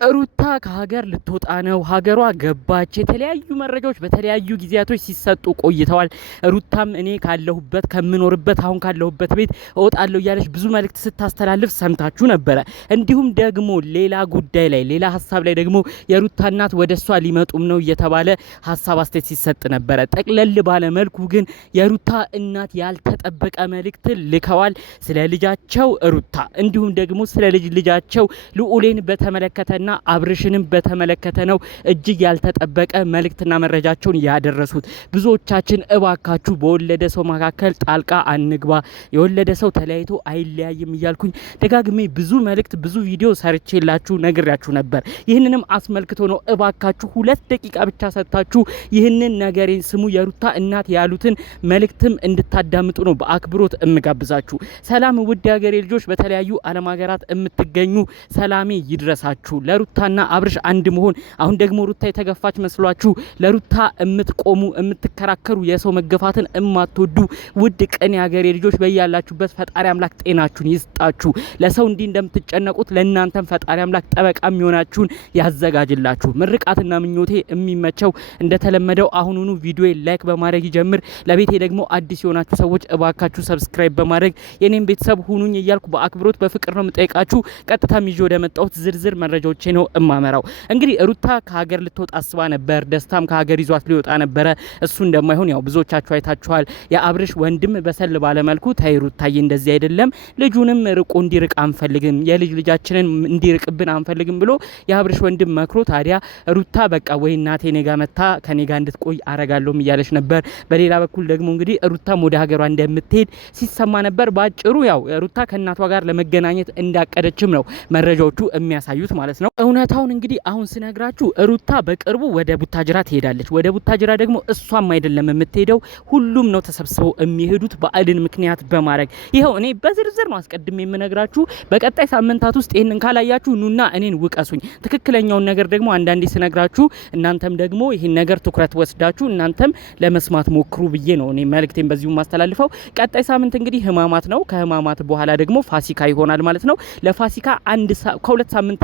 ሩታ ከሀገር ልትወጣ ነው። ሀገሯ ገባች። የተለያዩ መረጃዎች በተለያዩ ጊዜያቶች ሲሰጡ ቆይተዋል። ሩታም እኔ ካለሁበት ከምኖርበት አሁን ካለሁበት ቤት እወጣለሁ እያለች ብዙ መልእክት ስታስተላልፍ ሰምታችሁ ነበረ። እንዲሁም ደግሞ ሌላ ጉዳይ ላይ ሌላ ሀሳብ ላይ ደግሞ የሩታ እናት ወደ እሷ ሊመጡም ነው እየተባለ ሀሳብ አስተያየት ሲሰጥ ነበረ። ጠቅለል ባለ መልኩ ግን የሩታ እናት ያልተጠበቀ መልእክት ልከዋል። ስለ ልጃቸው ሩታ እንዲሁም ደግሞ ስለ ልጃቸው ልዑሌን በተመለከተና አብርሽንም በተመለከተ ነው እጅግ ያልተጠበቀ መልእክትና መረጃቸውን ያደረሱት። ብዙዎቻችን እባካችሁ በወለደ ሰው መካከል ጣልቃ አንግባ፣ የወለደ ሰው ተለያይቶ አይለያይም እያልኩኝ ደጋግሜ ብዙ መልእክት ብዙ ቪዲዮ ሰርቼላችሁ ነግሬያችሁ ነበር። ይህንንም አስመልክቶ ነው እባካችሁ 2 ደቂቃ ብቻ ሰጥታችሁ ይህንን ነገሬን ስሙ። የሩታ እናት ያሉትን መልእክትም እንድታዳምጡ ነው በአክብሮት እምጋብዛችሁ። ሰላም ውድ ሀገሬ ልጆች፣ በተለያዩ ዓለም ሀገራት የምትገኙ ሰላሜ ይድረሳችሁ። ለሩታና አብርሽ አንድ መሆን አሁን ደግሞ ሩታ የተገፋች መስሏችሁ ለሩታ የምትቆሙ የምትከራከሩ የሰው መገፋትን እማትወዱ ውድ ቀን የሀገሬ ልጆች በያላችሁበት ፈጣሪ አምላክ ጤናችሁን ይስጣችሁ። ለሰው እንዲህ እንደምትጨነቁት ለእናንተም ፈጣሪ አምላክ ጠበቃ የሚሆናችሁን ያዘጋጅላችሁ። ምርቃትና ምኞቴ የሚመቸው እንደተለመደው አሁኑኑ ቪዲዮ ላይክ በማድረግ ይጀምር። ለቤቴ ደግሞ አዲስ የሆናችሁ ሰዎች እባካችሁ ሰብስክራይብ በማድረግ የኔም ቤተሰብ ሁኑኝ እያልኩ በአክብሮት በፍቅር ነው የምጠይቃችሁ። ቀጥታም ይዤ ወደ መጣሁት ዝርዝር መረጃዎች ነው እማመራው። እንግዲህ ሩታ ከሀገር ልትወጣ አስባ ነበር። ደስታም ከሀገር ይዟት ሊወጣ ነበረ። እሱ እንደማይሆን ያው ብዙዎቻችሁ አይታችኋል። የአብርሽ ወንድም በሰል ባለ መልኩ ታይ ሩታዬ እንደዚህ አይደለም፣ ልጁንም ርቆ እንዲርቅ አንፈልግም፣ የልጅ ልጃችንን እንዲርቅብን አንፈልግም ብሎ የአብርሽ ወንድም መክሮ ታዲያ ሩታ በቃ ወይ እናቴ ኔጋ መታ ከኔጋ እንድትቆይ አረጋለሁም እያለች ነበር። በሌላ በኩል ደግሞ እንግዲህ ሩታም ወደ ሀገሯ እንደምትሄድ ሲሰማ ነበር። ባጭሩ ያው ሩታ ከእናቷ ጋር ለመገናኘት እንዳቀደችም ነው መረጃዎቹ የሚያሳዩት ማለት ነው። እውነታውን እንግዲህ አሁን ስነግራችሁ ሩታ በቅርቡ ወደ ቡታጅራ ትሄዳለች። ወደ ቡታጅራ ደግሞ እሷም አይደለም የምትሄደው፣ ሁሉም ነው ተሰብስበው የሚሄዱት በዓልን ምክንያት በማድረግ ይኸው እኔ በዝርዝር ነው አስቀድሜ የምነግራችሁ። በቀጣይ ሳምንታት ውስጥ ይህንን ካላያችሁ ኑና እኔን ውቀሱኝ። ትክክለኛውን ነገር ደግሞ አንዳንዴ ስነግራችሁ እናንተም ደግሞ ይህን ነገር ትኩረት ወስዳችሁ እናንተም ለመስማት ሞክሩ ብዬ ነው እኔ መልእክቴን በዚሁ ማስተላልፈው። ቀጣይ ሳምንት እንግዲህ ህማማት ነው። ከህማማት በኋላ ደግሞ ፋሲካ ይሆናል ማለት ነው። ለፋሲካ ከ2 ሳምንት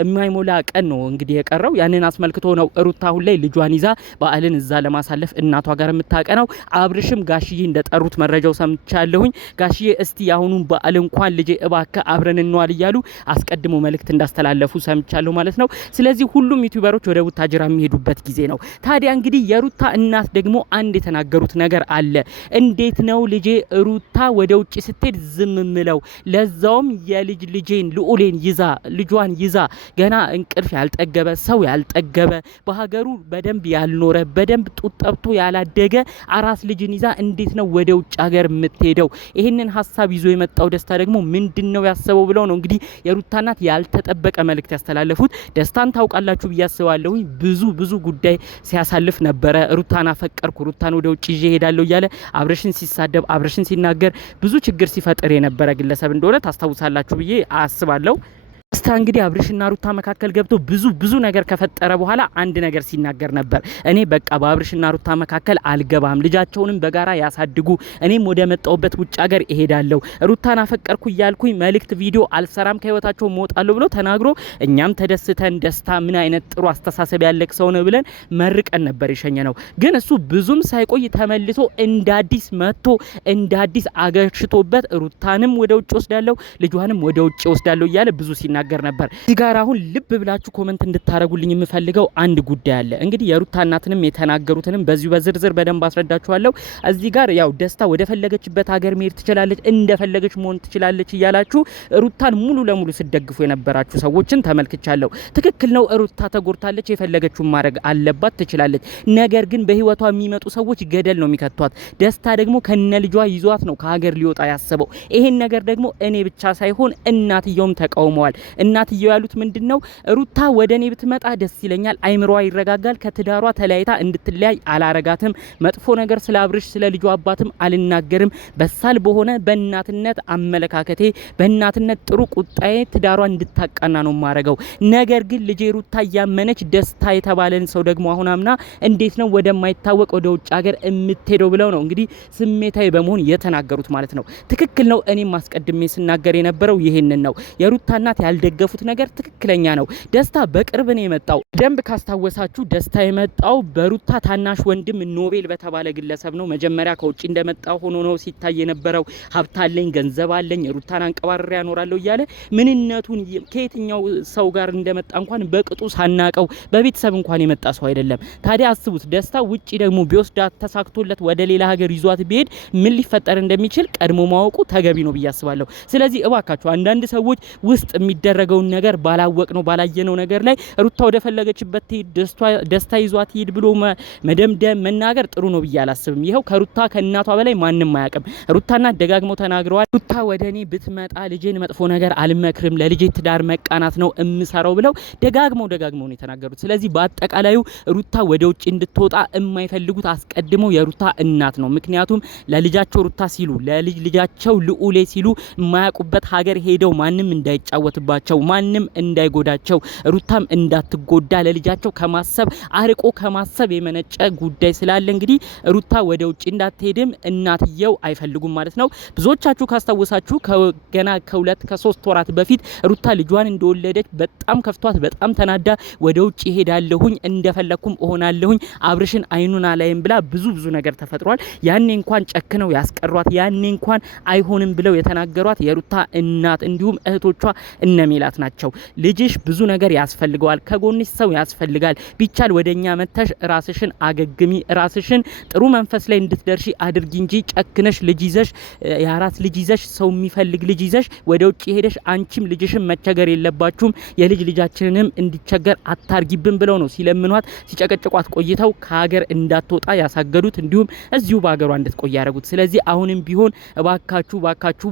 የማይሞላ ቀን ነው እንግዲህ የቀረው። ያንን አስመልክቶ ነው ሩታ አሁን ላይ ልጇን ይዛ በዓልን እዛ ለማሳለፍ እናቷ ጋር የምታቀነው። አብርሽም ጋሽዬ እንደጠሩት መረጃው ሰምቻለሁኝ። ጋሽዬ እስቲ ያሁኑን በዓል እንኳን ልጄ እባክህ አብረን እንዋል እያሉ አስቀድሞ መልእክት እንዳስተላለፉ ሰምቻለሁ ማለት ነው። ስለዚህ ሁሉም ዩቲዩበሮች ወደ ቡታጅራ የሚሄዱበት ጊዜ ነው። ታዲያ እንግዲህ የሩታ እናት ደግሞ አንድ የተናገሩት ነገር አለ። እንዴት ነው ልጄ ሩታ ወደ ውጭ ስትሄድ ዝም ምለው? ለዛውም የልጅ ልጄን ልዑሌን ይዛ ልጇን ይዛ ገና እንቅልፍ ያልጠገበ ሰው ያልጠገበ በሀገሩ በደንብ ያልኖረ በደንብ ጡት ጠብቶ ያላደገ አራስ ልጅን ይዛ እንዴት ነው ወደ ውጭ ሀገር የምትሄደው? ይህንን ሀሳብ ይዞ የመጣው ደስታ ደግሞ ምንድነው ያሰበው ብለው ነው እንግዲህ የሩታ እናት ያልተጠበቀ መልእክት ያስተላለፉት። ደስታን ታውቃላችሁ ብዬ አስባለሁ። ብዙ ጉዳይ ሲያሳልፍ ነበረ። ሩታን አፈቀርኩ፣ ሩታን ወደ ውጭ ይዤ ሄዳለሁ እያለ አብርሽን ሲሳደብ አብርሽን ሲናገር ብዙ ችግር ሲፈጥር የነበረ ግለሰብ እንደሆነ ታስታውሳላችሁ ብዬ አስባለሁ። ደስታ እንግዲህ አብርሽና ሩታ መካከል ገብቶ ብዙ ነገር ከፈጠረ በኋላ አንድ ነገር ሲናገር ነበር። እኔ በቃ በአብርሽና ሩታ መካከል አልገባም፣ ልጃቸውንም በጋራ ያሳድጉ፣ እኔም ወደ መጣሁበት ውጭ ሀገር እሄዳለሁ፣ ሩታን አፈቀርኩ እያልኩኝ መልእክት ቪዲዮ አልሰራም፣ ከህይወታቸው መውጣለሁ ብሎ ተናግሮ እኛም ተደስተን ደስታ ምን አይነት ጥሩ አስተሳሰብ ያለክ ሰው ነው ብለን መርቀን ነበር የሸኘ ነው። ግን እሱ ብዙም ሳይቆይ ተመልሶ እንዳዲስ መጥቶ እንዳዲስ አገርሽቶበት ሩታንም ወደ ውጭ ወስዳለሁ፣ ልጇንም ወደ ውጭ ወስዳለሁ እያለ ብዙ ሲናገር ነበር። እዚህ ጋር አሁን ልብ ብላችሁ ኮሜንት እንድታረጉልኝ የምፈልገው አንድ ጉዳይ አለ። እንግዲህ የሩታ እናትንም የተናገሩትንም በዚሁ በዝርዝር በደንብ አስረዳችኋለሁ። እዚህ ጋር ያው ደስታ ወደ ፈለገችበት ሀገር መሄድ ትችላለች፣ እንደፈለገች መሆን ትችላለች እያላችሁ ሩታን ሙሉ ለሙሉ ሲደግፉ የነበራችሁ ሰዎችን ተመልክቻለሁ። ትክክል ነው። ሩታ ተጎድታለች፣ የፈለገችውን ማድረግ አለባት፣ ትችላለች። ነገር ግን በህይወቷ የሚመጡ ሰዎች ገደል ነው የሚከቷት። ደስታ ደግሞ ከነ ልጇ ይዟት ነው ከሀገር ሊወጣ ያሰበው። ይሄን ነገር ደግሞ እኔ ብቻ ሳይሆን እናትየውም ተቃውመዋል። እናትየው ያሉት ምንድነው? ሩታ ወደኔ ብትመጣ ደስ ይለኛል፣ አይምሮዋ ይረጋጋል፣ ከትዳሯ ተለያይታ እንድትለያይ አላረጋትም፣ መጥፎ ነገር ስለ አብርሽ ስለ ልጇ አባትም አልናገርም፣ በሳል በሆነ በእናትነት አመለካከቴ በእናትነት ጥሩ ቁጣዬ ትዳሯ እንድታቃና ነው ማረገው። ነገር ግን ልጄ ሩታ ያመነች ደስታ የተባለን ሰው ደግሞ አሁን አምና እንዴት ነው ወደማይታወቅ ወደ ውጭ ሀገር የምትሄደው ብለው ነው እንግዲህ ስሜታዊ በመሆን የተናገሩት ማለት ነው። ትክክል ነው። እኔም ማስቀድሜ ስናገር የነበረው ይሄንን ነው። የሩታ እናት ያልደገፉት ነገር ትክክለኛ ነው። ደስታ በቅርብ ነው የመጣው። ደንብ ካስታወሳችሁ ደስታ የመጣው በሩታ ታናሽ ወንድም ኖቤል በተባለ ግለሰብ ነው። መጀመሪያ ከውጭ እንደመጣ ሆኖ ነው ሲታይ የነበረው። ሀብታለኝ፣ ገንዘብ አለኝ፣ ሩታን አንቀባርሬ ያኖራለሁ እያለ ምንነቱን ከየትኛው ሰው ጋር እንደመጣ እንኳን በቅጡ ሳናቀው በቤተሰብ እንኳን የመጣ ሰው አይደለም። ታዲያ አስቡት ደስታ ውጪ ደግሞ ቢወስዳት ተሳክቶለት ወደ ሌላ ሀገር ይዟት ቢሄድ ምን ሊፈጠር እንደሚችል ቀድሞ ማወቁ ተገቢ ነው ብዬ አስባለሁ። ስለዚህ እባካችሁ አንዳንድ ሰዎች ውስጥ የሚደረገውን ነገር ባላወቅነው ባላየነው ነገር ላይ ሩታ ወደ ፈለገችበት ትሄድ ደስታ ይዟት ይሄድ ብሎ መደምደም መናገር ጥሩ ነው ብዬ አላስብም። ይሄው ከሩታ ከእናቷ በላይ ማንም አያውቅም። ሩታና ደጋግመው ተናግረዋል። ሩታ ወደኔ ብትመጣ ልጄን መጥፎ ነገር አልመክርም፣ ለልጄ ትዳር መቃናት ነው እምሰራው ብለው ደጋግመው ነው የተናገሩት። ስለዚህ በአጠቃላዩ ሩታ ወደ ውጭ እንድትወጣ የማይፈልጉት አስቀድመው የሩታ እናት ነው። ምክንያቱም ለልጃቸው ሩታ ሲሉ ለልጃቸው ልዑሌ ሲሉ የማያውቁበት ሀገር ሄደው ማንም እንዳይጫወትባቸው ማንም እንዳይጎዳቸው ሩታም እንዳትጎዳ ለልጃቸው ከማሰብ አርቆ ከማሰብ የመነጨ ጉዳይ ስላለ እንግዲህ ሩታ ወደ ውጭ እንዳትሄድም እናትየው አይፈልጉም ማለት ነው። ብዙዎቻችሁ ካስታወሳችሁ ገና ከ2 ከ3 ወራት በፊት ሩታ ልጇን እንደወለደች በጣም ከፍቷት በጣም ተናዳ ወደ ውጭ ሄዳለሁኝ እንደፈለኩም እሆናለሁኝ አብርሽን አይኑን አላይም ብላ ብዙ ነገር ተፈጥሯል። ያኔ እንኳን ጨክነው ያስቀሯት፣ ያኔ እንኳን አይሆንም ብለው የተናገሯት የሩታ እናት እንዲሁም እህቶቿ እነሜላት ናቸው። ልጅሽ ብዙ ነገር ያስፈልገዋል፣ ከጎንሽ ሰው ያስፈልጋል፣ ቢቻል ወደኛ መተሽ ራስሽን አገግሚ፣ ራስሽን ጥሩ መንፈስ ላይ እንድትደርሺ አድርጊ እንጂ ጨክነሽ ልጅ ይዘሽ የአራት ልጅ ይዘሽ ሰው የሚፈልግ ልጅ ይዘሽ ወደ ውጭ ሄደሽ አንቺም ልጅሽም መቸገር የለባችሁም፣ የልጅ ልጃችንንም እንዲቸገር አታርጊብን ብለው ነው ሲለምኗት ሲጨቀጭቋት ቆይተው ከሀገር እንዳትወጣ ያሳገዱት እንዲሁም እዚሁ በሀገሯ እንድትቆይ ያደረጉት። ስለዚህ አሁንም ቢሆን እባካችሁ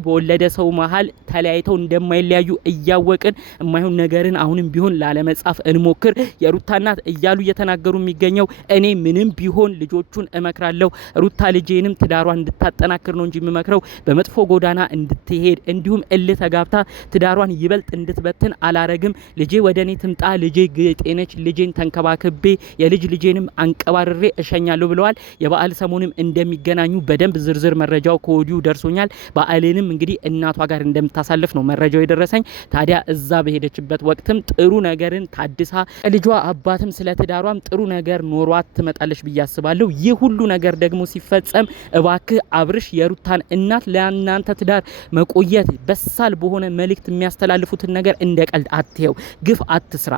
በወለደ ሰው መሀል ተለያይተው እንደማይለያዩ እያወቅን የማይሆን ነገርን አሁንም ቢሆን ላለመጻፍ እንሞክር። የሩታ እናት እያሉ እየተናገሩ የሚገኘው እኔ ምንም ቢሆን ልጆቹን እመክራለሁ፣ ሩታ ልጄንም ትዳሯን እንድታጠናክር ነው እንጂ የምመክረው በመጥፎ ጎዳና እንድትሄድ እንዲሁም እልህ ተጋብታ ትዳሯን ይበልጥ እንድትበትን አላረግም። ልጄ ወደኔ ትምጣ፣ ልጄ ግጤነች፣ ልጄን ተንከባክቤ ልጄንም አንቀባርሬ እሸኛለሁ ብለዋል። የበዓል ሰሞንም እንደሚገናኙ በደንብ ዝርዝር መረጃው ከወዲሁ ደርሶኛል። በዓልንም እንግዲህ እናቷ ጋር እንደምታሳልፍ ነው መረጃው የደረሰኝ። ታዲያ እዛ በሄደችበት ወቅትም ጥሩ ነገርን ታድሳ ልጇ አባትም ስለ ትዳሯም ጥሩ ነገር ኖሯት ትመጣለች ብዬ አስባለሁ። ይህ ሁሉ ነገር ደግሞ ሲፈጸም እባክህ አብርሽ የሩታን እናት ለእናንተ ትዳር መቆየት በሳል በሆነ መልእክት የሚያስተላልፉትን ነገር እንደ ቀልድ አትየው፣ ግፍ አትስራ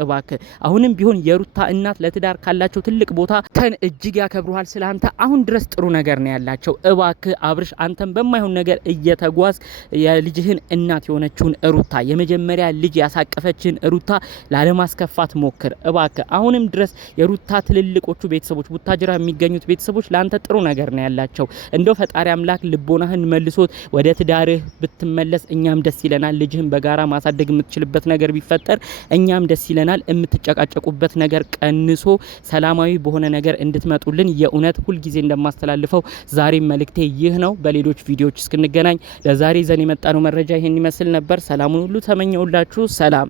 እባክህ። አሁንም ቢሆን የሩታ እናት ለትዳር ካላቸው ትልቅ ቦታ ተን እጅግ ያከብሩሃል። ስለአንተ አሁን ድረስ ጥሩ ነገር ነው ያላቸው። እባክህ አብርሽ አንተም በማይሆን ነገር እየተጓዝ የልጅህን እናት የሆነችውን ሩታ የመጀመሪያ ልጅ ያሳቀፈችን ሩታ ላለማስከፋት ሞክር እባክህ። አሁንም ድረስ የሩታ ትልልቆቹ ቤተሰቦች ቡታጅራ የሚገኙት ቤተሰቦች ለአንተ ጥሩ ነገር ነው ያላቸው። እንደው ፈጣሪ አምላክ ልቦናህን መልሶት ወደ ትዳርህ ብትመለስ እኛም ደስ ይለናል። ልጅህን በጋራ ማሳደግ የምትችልበት ነገር ቢፈጠር እኛም ደስ ይለናል። የምትጨቃጨቁበት ነገር ቀንሶ ሰላማዊ በሆነ ነገር እንድትመጡልን የእውነት ሁልጊዜ እንደማስተላልፈው ዛሬም መልእክቴ ይህ ነው። በሌሎች ቪዲዮዎች እስክንገናኝ ለዛሬ ይዘን የመጣነው መረጃ ይሄን ይመስል ነበር። ሰላሙን ሁሉ ተመኘውላችሁ። ሰላም